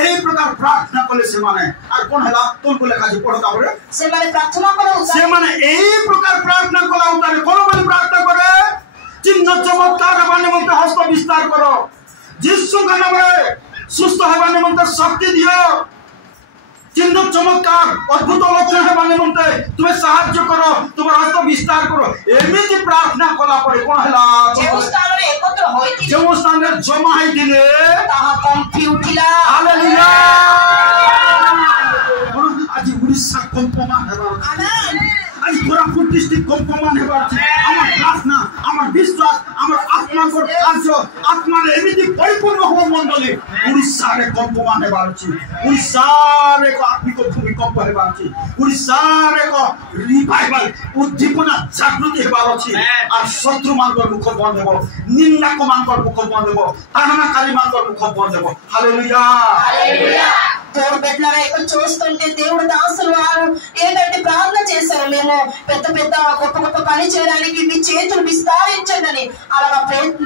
एही प्रकार प्रार्थना कले से माने और कोन हला कोन को लेखा जी पढो ताबरे से माने प्रार्थना करो से माने एही प्रकार प्रार्थना कला उतारे कोन बोली प्रार्थना करे चिन्ह चमत्कार हेबाने मते हस्त विस्तार करो यीशु का नाम रे सुस्थ हेबाने मते शक्ति दियो चिन्ह चमत्कार अद्भुत लक्षण हेबाने मते तुमे सहाय्य करो तुमर हस्त विस्तार करो एमिति प्रार्थना कला पड़े कोन हला जे स्थान रे एकत्र होइति जे स्थान रे जमा होइतिले ताहा कंपी उठिला हालेलुया आज उड़ीसा कंपमान हेबा आमेन आज कोरापुट डिस्ट्रिक्ट कंपमान हेबा हमर प्रार्थना हमर विश्वास हमर आत्मा को कार्य आत्मा रे एमिति परिपूर्ण हो मंडली उड़ीसा रे कंपमान हेबा अछि उड़ीसा रे को आत्मिक भूमिकंप हेबा अछि उड़ीसा रे को रिवाइवल उद्दीपना जागृति हेबा अछि आ शत्रु मानकर मुख बंद हेबो निंदा को मानकर मुख बंद हेबो ताड़नाकारी मानकर मुख बंद हेबो हालेलुया हालेलुया దేవుడు బిడ్డలారా ఇక్కడ చూస్తుంటే దేవుడు దాసులు వారు ఏంటంటే ప్రార్థన చేశారు మేము పెద్ద గొప్ప పని చేయడానికి మీ చేతులు విస్తరించండి అలా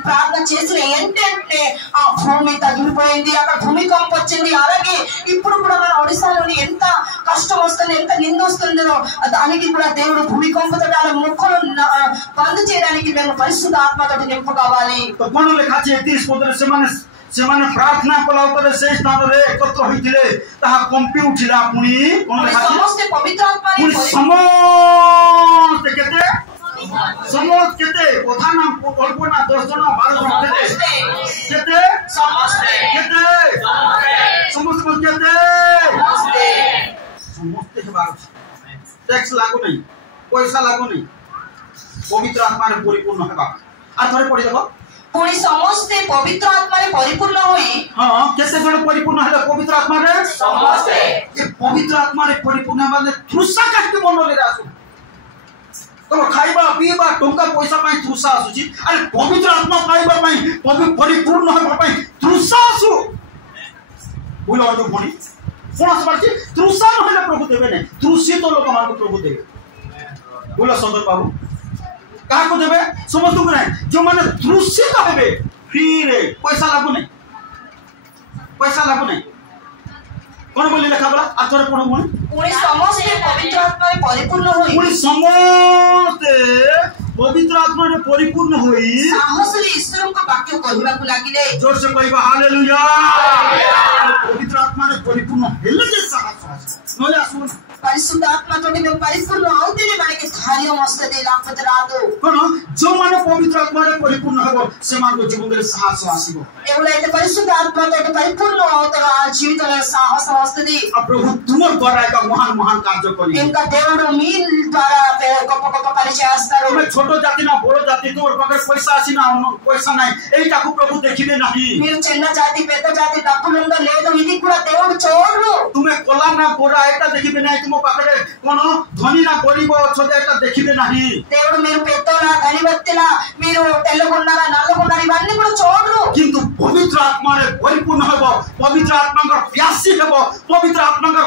ప్రార్థన చేసిన ఏంటంటే ఆ భూమి తగిలిపోయింది అక్కడ భూమికంప వచ్చింది అలాగే ఇప్పుడు కూడా మన ఒడిశాలోని ఎంత కష్టం వస్తుంది ఎంత నింద వస్తుందో దానికి కూడా దేవుడు భూమికంపతో ముక్కలు బంద్ చేయడానికి మేము పరిశుద్ధ ఆత్మతో నింపు కావాలి ସେମାନେ ପ୍ରାର୍ଥନା କଲା ଉପରେ ସେ ସ୍ଥାନରେ ଏକତ୍ର ହୋଇଥିଲେ ତାହା କମ୍ପି ଉଠିଲା ପୁଣି ସମସ୍ତେ ପବିତ୍ର ଆତ୍ମାରେ ସମସ୍ତେ କେତେ କଥା ନା ଅଳ୍ପ ନା 10 ଜଣ 12 ଜଣ କେତେ ସମସ୍ତେ ହେବାର ଟैक्स लागू नहीं पैसा लागू नहीं पवित्र आत्मा रे परिपूर्ण हेबा आ थरे पढि देखो पुणी समस्ते पवित्र आत्मा रे परिपूर्ण होई हां कैसे जण परिपूर्ण है पवित्र आत्मा रे समस्ते ये पवित्र आत्मा रे परिपूर्ण माने तृषा काटे मन ले आसु तो खाइबा पीबा टंका पैसा पई तृषा आसुची अरे पवित्र आत्मा पाइबा पई परिपूर्ण होबा पई तृषा आसु बोलो जो भणी कोन असबाची तृषा न हेले प्रभु देबे नै तृषित तो लोक मान को प्रभु देबे बोलो सुंदर बाबू का को देबे समस्त को नै जो माने तृषित हेबे फ्री रे पैसा लागू नै कोन बोली लेखा बला आथरे पढो मन पुणी समस्त पवित्र आत्मा रे परिपूर्ण होई पुणी समस्त पवित्र आत्मा रे परिपूर्ण होई साहसरे ईश्वरଙ୍କ ବାକ୍ୟ କହିବାକୁ ଲାଗିଲେ। जोर से कहबा हालेलुया। पवित्र आत्मा रे परिपूर्ण हेले जे साहस नले आसुन పరిశుద్ధ ఆత్మతోటి మేము పరిపూర్ణ అవుతేనే మనకి ధైర్యం వస్తది, లేకపోతే రాదు। कोन जो माने पवित्र आत्मा रे परिपूर्ण हबो से मान को जीवन रे साहस आसीबो। ఎవరైతే పరిశుద్ధ ఆత్మతోటి పరిపూర్ణ అవుతారో ఆ జీవితంలో సాహసం వస్తది। प्रभु तुमर द्वारा एक महान महान कार्य करी। ఇంకా దేవుడు మీ ద్వారా గొప్ప గొప్ప పని చేస్తారు। तुम छोट जाति ना बड़ जाति तोर पाखे पैसा आसी ना पैसा नाही एटा को प्रभु देखिबे नाही। మీరు చిన్న జాతి పెద్ద జాతి డబ్బులుందో లేదో ఇది కూడా దేవుడు చూడరు। तुम्हें कोला ना गोरा एटा देखिबे नाही, तुम पाखे कोन धनी ना गरीब अछो एटा देखिबे नाही। దేవుడు మీరు పెద్దోలా ధనివత్తిలా మీరు తెల్లగున్నారా నల్లగున్నారా ఇవన్నీ కూడా చూడరు। किंतु पवित्र आत्मा रे परिपूर्ण हबो, पवित्र आत्मा का प्यासी हबो, पवित्र आत्मा का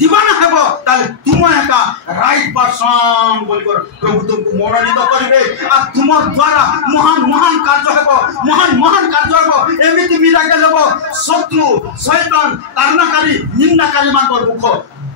दीवाना हबो ताले तुम एका राइट पर्सन बोलकर प्रभु तुमको मनोनीत करिवे आ तुम द्वारा महान महान कार्य हबो, महान महान कार्य हबो। एमिति मिराकल हबो शत्रु शैतान तारनाकारी निंदाकारी मानकर मुख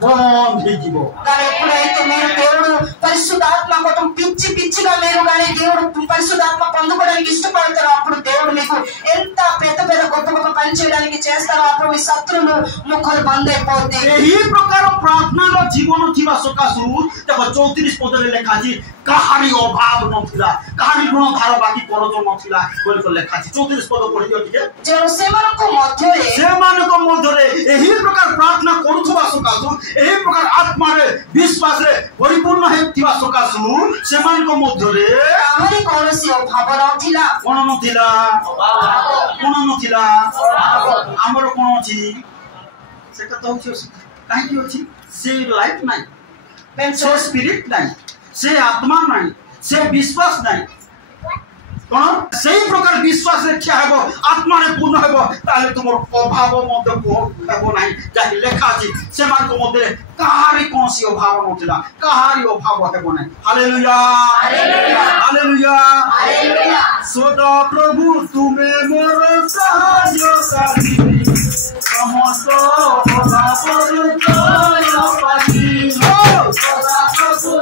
बंद हो जीवो। కానీ ఎప్పుడైతే మీరు దేవుడు పరిశుద్ధాత్మ కోసం పిచ్చి పిచ్చిగా మీరు కానీ దేవుడు పరిశుద్ధాత్మ పొందుకోవడానికి ఇష్టపడతారో అప్పుడు దేవుడు మీకు ఎంత పెద్ద పెద్ద గొప్ప గొప్ప పని చేయడానికి చేస్తారో అప్పుడు మీ శత్రువులు ముఖలు బంద్ అయిపోతాయి। एही प्रकार प्रार्थना रो जीवन थिबा सकासु देखो 34 पदरे लेखा छी कहारी अभाव नथिला, कहारी गुण धार बाकी करज नथिला बोल को लेखा छी। 34 पद पढि दियो ठीक है। जे सेमानको मध्यरे सेमानको मध्यरे एही प्रकार प्रार्थना करूथबा सकासु, एही प्रकार आत्मा रे विश्वास रे परिपूर्ण हेथिबा सकासु सेमानको मध्यरे काहरी कोनोसी अभाव नथिला। कोन नथिला कोन नथिला हमर कोन अछि सेटा तो होछि काहे कि होछि से लाइफ नाही, से स्पिरिट नाही, से आत्मा नाही, से विश्वास नाही। कोन सही प्रकार विश्वास रे क्या हेबो आत्मा रे पूर्ण हेबो ताले तुमर अभाव मध्य को हेबो नाही। जाहि लेखा अछि से मान को मध्य कहारी कोनसी अभाव नथिला, कहारी अभाव हेबो नाही। Hallelujah hallelujah hallelujah hallelujah. सदा प्रभु तुमे मोर सहायकारी समस्त अभाव रुकाय पाहि हो। सदा प्रभु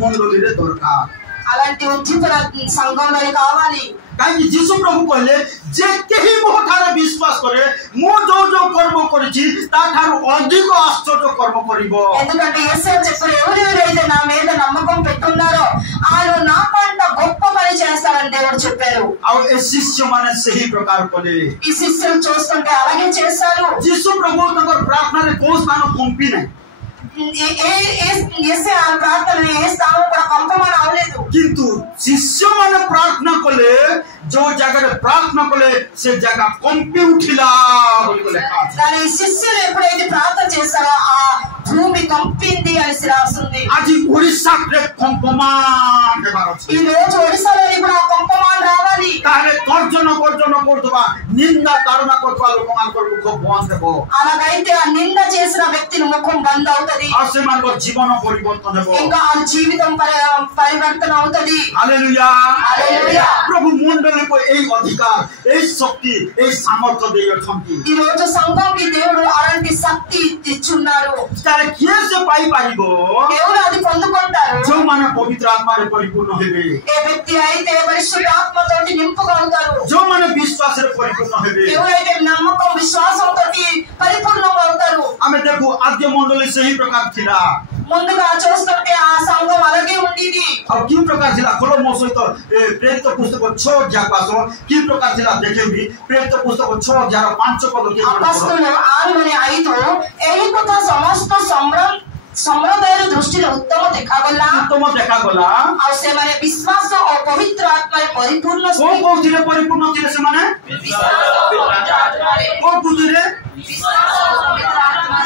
मंडली दरकार అలాంటి ఉజ్జీవన సంఘంలో కావాలి। कहीं जीशु प्रभु कहले जे केही मो ठारे विश्वास करे मो जो जो कर्म करिछि ता ठारो अधिक आश्चर्य कर्म करिवो। ఎందుకంటే యేసు చెప్పారు ఎవరెవరైతే నా మీద నమ్మకం పెట్టున్నారో ఆయన నా కంట గొప్ప పని చేస్తారని దేవుడు చెప్పారు। आ ए शिष्य माने सही प्रकार कले ఈ శిష్యులు చూస్తుంటే అలాగే చేశారు। जीशु प्रभु तकर प्रार्थना रे कोन स्थान पंपी नै ऐसे प्रार्थना ये स्थान पर कंपमान आवलेदु किंतु शिष्य माने प्रार्थना कले जो जगह प्रार्थना कले से जगह कंपी उठिला बोली को लेखा కానీ శిష్యులు ఎప్పుడైతే ప్రార్థన చేశారో ఆ భూమి కంపింది అని రాస్తుంది. आज ओडिशा रे कंपमान हेबार अछि ఈ రోజు ఒడిశాలో ఇప్పుడు ఆ కంపమాన్ రావాలి. ताले गर्जन करदबा निंदा ताड़ना करतबा लोक मानकर मुख बंद हेबो అలాగైతే ఆ నింద చేసిన వ్యక్తి ముఖం బంద్ అవుతది. और से मानकर जीवन परिवर्तन हेबो ఇంకా ఆ జీవితం పరివర్తన అవుతది. हालेलुया हालेलुया प्रभु मंडल को এই অধিকার এই শক্তি এই সামর্থ্য দিয়ে অছন্তি ఈ రోజు సంఘంకి దేవుడు అలాంటి శక్తి ఇచ్చున్నారు. তারে কিয়ে সে পাই পারিবো ఎవరు అది పొందుకుంటారు? जो माने पवित्र आत्मा रे परिपूर्ण हेबे ఏ వ్యక్తి అయితే పరిశుద్ధ ఆత్మతోటి నింపుగలుగుతారు. जो माने विश्वास रे परिपूर्ण हेबे ఎవరైతే నమ్మకం విశ్వాసంతోటి పరిపూర్ణంగా అవుతారు. आमे देखो आद्य मंडली सही प्रकार थिला ముందుగా చూస్తుంటే ఆ సంఘం అలాగే ఉండేది. और की प्रकार थिला खोलो मो सहित प्रेरित पुस्तक 6 अध्याय पासो की प्रकार थिला देखेबी प्रेरित पुस्तक 6 अध्याय 5 पद के అపొస్తలుల 6:5 ଏହି କଥା ସମସ୍ତ ସମ୍ପ୍ରଦାୟର ଦୃଷ୍ଟିରେ ଉତ୍ତମ ଦେଖାଗଲା. उत्तम देखा गला ଆଉ ସେମାନେ ବିଶ୍ୱାସ ଓ ପବିତ୍ର ଆତ୍ମାରେ ପରିପୂର୍ଣ୍ଣ को थिले परिपूर्ण थिले से माने को बुझिले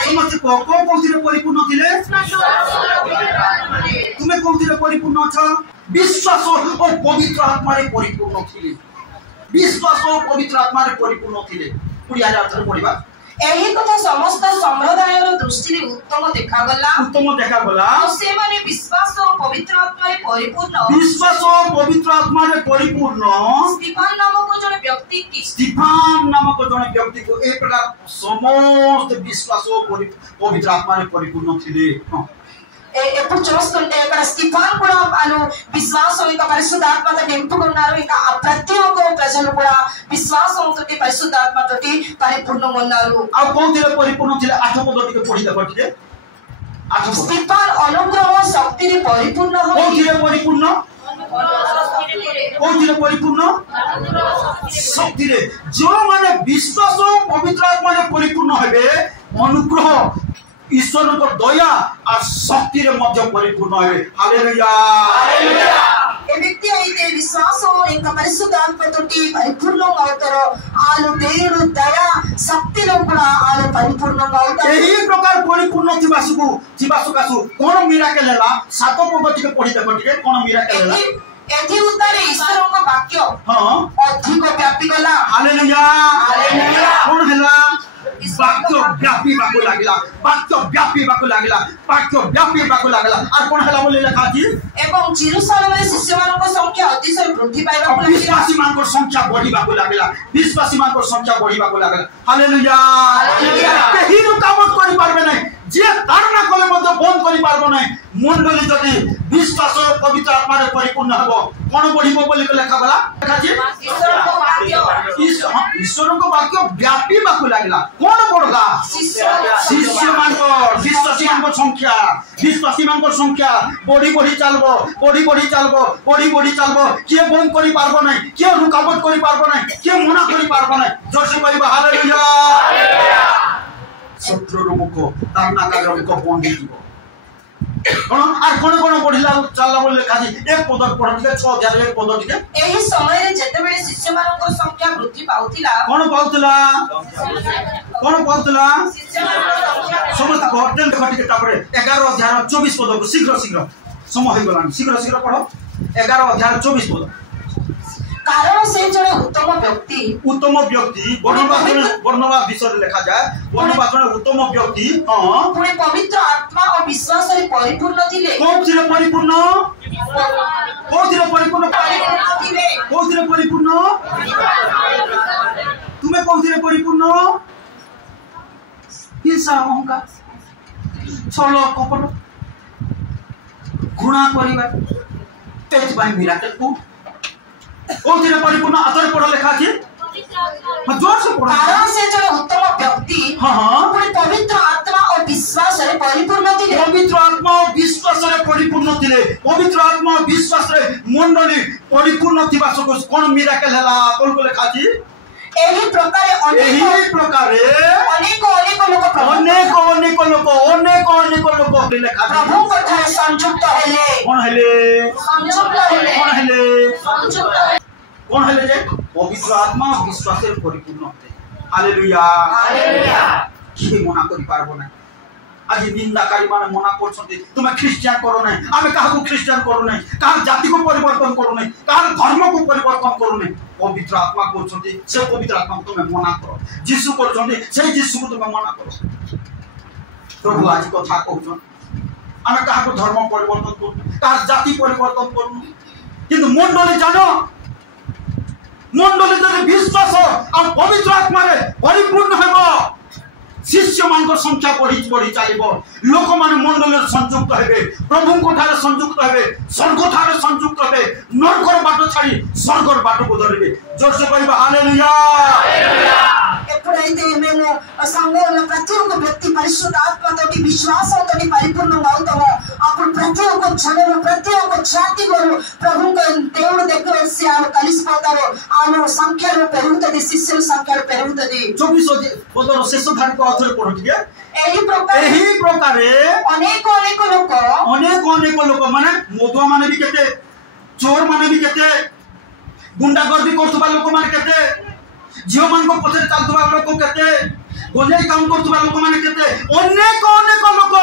समस्त को थिले परिपूर्ण थिले तुम्हें को थिले परिपूर्ण छ विश्वास और पवित्र आत्मा रे परिपूर्ण थिले विश्वास और पवित्र आत्मा रे परिपूर्ण थिले पुरिया अर्थ पढिबा ଏହି କଥା ସମସ୍ତ ସମ୍ପ୍ରଦାୟର ଦୃଷ୍ଟିରେ ଉତ୍ତମ ଦେଖାଗଲା. उत्तम देखा गला ଆଉ ସେମାନେ ବିଶ୍ୱାସ ଓ ପବିତ୍ର ଆତ୍ମାରେ ପରିପୂର୍ଣ୍ଣ. विश्वास और पवित्र आत्मा रे परिपूर्ण ସ୍ତିଫାନ ନାମକ ଜଣେ ବ୍ୟକ୍ତି କି स्टीफान नामक जने व्यक्ति को एक प्रकार समस्त विश्वास और पवित्र आत्मा रे परिपूर्ण थिले ఎప్పుడు చూస్తుంటే ఇక్కడ స్టిఫాన్ కూడా వాళ్ళు విశ్వాసం ఇంకా పరిశుద్ధాత్మతో నింపుకున్నారు. ఇంకా ఆ ప్రతి ఒక్క ప్రజలు కూడా విశ్వాసంతో పరిశుద్ధాత్మతో పరిపూర్ణంగా ఉన్నారు. आ कोन थिले परिपूर्ण थिले 8 पद टिके पढि देखो टिके 8 पद స్టిఫాన్ అనుగ్రహ శక్తిని పరిపూర్ణ कोन होई. थिले परिपूर्ण कोन थिले परिपूर्ण शक्ति रे जो माने विश्वास और पवित्र आत्मा रे परिपूर्ण हेबे अनुग्रह ईश्वर को दया और शक्ति रे मध्य परिपूर्ण है हालेलुया हालेलुया ఏ వ్యక్తి అయితే విశ్వాసం ఇంకా పరిశుద్ధాత్మతో పరిపూర్ణంగా అవుతారో వాళ్ళు దేవుడు దయ శక్తిలో కూడా వాళ్ళు పరిపూర్ణంగా అవుతారు. यही प्रकार परिपूर्ण थिबासु कासु कोन मिराकल हैला 7 पद टिके पढि देखो टिके कोन मिराकल हैला ଏଥି ଉତ୍ତାରେ ଈଶ୍ୱରଙ୍କ ବାକ୍ୟ हां ଅଧିକ ବ୍ୟାପି ଗଲା. हालेलुया हालेलुया कोन हैला वाक्य व्यापी बाकु लागिला वाक्य व्यापी बाकु लागिला वाक्य व्यापी बाकु लागिला और कोन हैला बोले लेखा अछि ଏବଂ ଜିରୁସାଲେମରେ ଶିଷ୍ୟମାନଙ୍କ ସଂଖ୍ୟା ଅତିଶୟ ବୃଦ୍ଧି ପାଇବାକୁ ଲାଗିଲା. विश्वासी मानकर संख्या बढ़ीबाकु लागिला विश्वासी मानकर संख्या बढ़ीबाकु लागिला हालेलुया हालेलुया केही रुकावट करि पारबे नै जे ताड़ना कले मध्य बंद करि पारबो नै मंडली जति विश्वास और पवित्र आत्मा रे परिपूर्ण हबो कोन बढ़ीबो बोली लेखा बला लेखा छी ଈଶ୍ୱରଙ୍କ ବାକ୍ୟ ईश्वर को वाक्य व्यापी बाकु लागिला कोन बढ़ला शिष्य मानकर विश्वासी मानकर संख्या बढ़ी चलबो के बंद करि पारबो नै के रुकावट करि पारबो नै के मना करि पारबो नै जोरसे कहिबा हालेलुया शत्रु मुख तारना का मुख बंद दिबो कोन बढ़िला चलला बोले लेखा छी एक पद पढ के 6 हजार एक पद के ଏହି ସମୟରେ ଯେତେବେଳେ ଶିଷ୍ୟମାନଙ୍କ ସଂଖ୍ୟା ବୃଦ୍ଧି ପାଉଥିଲା कोन पाउतला ଶିଷ୍ୟମାନଙ୍କ ସଂଖ୍ୟା समस्त होटल देखो टिके तापरे 11 हजार 24 पद को शीघ्र समय होई गलानी शीघ्र पढो 11 हजार 24 पद କାରଣ ସେ ଜଣେ ଉତ୍ତମ ବ୍ୟକ୍ତି ବର୍ଣ୍ଣବା ବିଷୟରେ ଲେଖା ଯାଏ ବର୍ଣ୍ଣବା ଜଣେ ଉତ୍ତମ ବ୍ୟକ୍ତି ପୁଣି ପବିତ୍ର ଆତ୍ମା ଓ ବିଶ୍ୱାସରେ ପରିପୂର୍ଣ୍ଣ ଥିଲେ. କୋଉଥିରେ ପରିପୂର୍ଣ୍ଣ ଥିଲେ କୋଉଥିରେ ପରିପୂର୍ଣ୍ଣ ତୁମେ କୋଉଥିରେ ପରିପୂର୍ଣ୍ଣ ହିଂସା ଅହଂକାର ଛଳ କପଟ ଘୃଣା କରିବା ସେଥିପାଇଁ ମିରାକଲ କୋଉଥିରେ ପରିପୂର୍ଣ୍ଣ ଆତରେ ପଢ ଲେଖା ଅଛି जोर से पढ़ो कारण से जड़े उत्तम व्यक्ति पुणी पवित्र आत्मा और विश्वास रे परिपूर्ण थिले पवित्र आत्मा और विश्वास रे परिपूर्ण थिले पवित्र आत्मा और विश्वास रे मंडली परिपूर्ण थिबा सब कोन मिराकल हला कोन को लेखा छी एही प्रकार अनेक लोक लेखा प्रभु कथा संयुक्त हेले कोन हेले कौन है जे पवित्र आत्मा विश्वास परिपूर्ण होते। हालेलुया हालेलुया कि मना करि पारबो ना। आज निंदाकारी माने मना करछथि तुमे ख्रिस्टियन करो नै, आमे काहको ख्रिस्टियन करू नै, काह जाति को परिवर्तन करू नै, काह धर्म को परिवर्तन करू नै। पवित्र आत्मा करछथि से पवित्र आत्मा को तुमे मना करो। यीशु करछथि से यीशु को तुमे मना करो। प्रभु आज कथा कहछन आमे काहको धर्म परिवर्तन करू नै, काह जाति परिवर्तन करू नै, किंतु मंडली जानो मंडली जदि विश्वास और पवित्र आत्मा रे परिपूर्ण हेबो शिष्य मान संख्या बढ़ी चलो लोक मैंने मंडल संयुक्त हे प्रभु को संयुक्त हे स्वर्ग ठारे संयुक्त हे नरकर बाट छाड़ी स्वर्गर बाट को धरवे। जोर से कहबा हालेलुया। ఎప్పుడైతే మేము సంఘంలో ప్రతి ఒక్క వ్యక్తి పరిశుద్ధ ఆత్మతోటి విశ్వాసంతోటి పరిపూర్ణంగా అవుతామో అప్పుడు ప్రతి ఒక్క జనులు ప్రతి ఒక్క జాతి వారు ప్రభు దేవుడి దగ్గర వచ్చి ఆయన కలిసిపోతారు, ఆయన సంఖ్యలో పెరుగుతుంది, శిష్యుల సంఖ్యలో పెరుగుతుంది। 24 शेष धार को अथर पढ़ो ठीक है। एही प्रकार अनेक लोक माने मदुआ माने भी केते, चोर माने भी केते, गुंडागर्दी करथुबा लोक माने केते, झियो मान को पछे चलथुबा लोक केते, गोजेई काम करथुबा लोक माने केते, अनेक लोक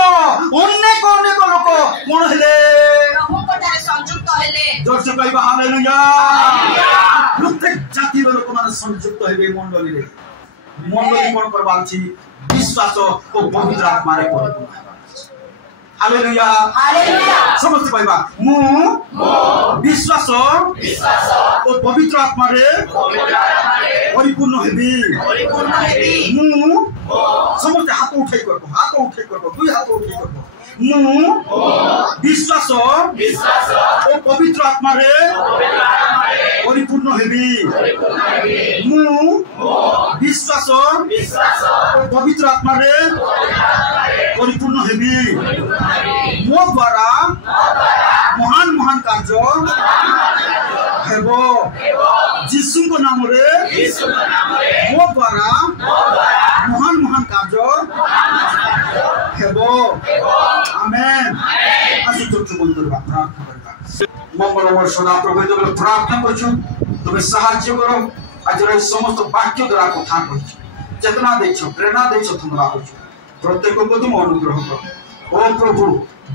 कोन हेले प्रभु कोठारे संयुक्त हेले। जोर से कहबा हालेलुया। प्रत्येक जाति लोक माने संयुक्त हेबे मंडली रे। मंडली कोन करबाल छी विश्वास और पवित्र आत्मा रे परिपूर्ण हेबा। Hallelujah hallelujah. समस्त कहबा मु विश्वास और पवित्र आत्मा रे परिपूर्ण हेबी। मु समस्त हाथ उठाई करबो, दुई हाथ उठाई करबो। मु विश्वास और पवित्र आत्मा रे परिपूर्ण हेबी। मु विश्वास और पवित्र आत्मा रे परिपूर्ण हेबी। मो द्वारा महान महान कार्य हेबो यीशु को नाम रे। मो द्वारा महान महान कार्य हेबो। आमेन। আজি তো বন্ধ করবা প্রার্থনা করবা। মঙ্গলবার সদা প্রভু তুমি প্রার্থনা করছো, তুমি সাহায্য করো। আজর এই সমস্ত বাক্য দ্বারা কথা কইছো, চেতনা দেছো, প্রেরণা দেছো, তোমরা কইছো প্রত্যেককে তুমি অনুগ্রহ করো। ও প্রভু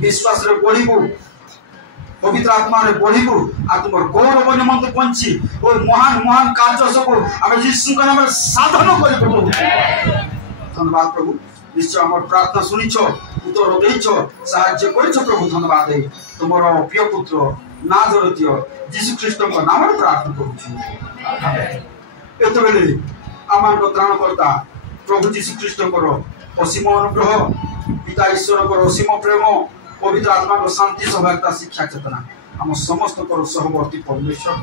विश्वास रे बढ़िबो, पवित्र आत्मा रे बढ़िबो, आ तुमर गौरव निमंत पंची ओ महान महान कार्य सब आमे यीशु के नाम रे साधन करि प्रभु। धन्यवाद प्रभु, निश्चय हमर प्रार्थना सुनिछो, उत्तर देइछो, साहाय्य करिछो प्रभु। धन्यवाद है तुमर प्रिय पुत्र नाजरेथ यीशु ख्रीष्ट को नाम रे प्रार्थना करूछु। आमेन। एतो बेले आमान को त्राणकर्ता प्रभु यीशु ख्रीष्ट को असीम अनुग्रह, पिता ईश्वर को असीम प्रेम, पवित्र आत्मा को शांति, सौभाग्यता, शिक्षा, चेतना हम समस्त सहवर्ती परमेश्वर।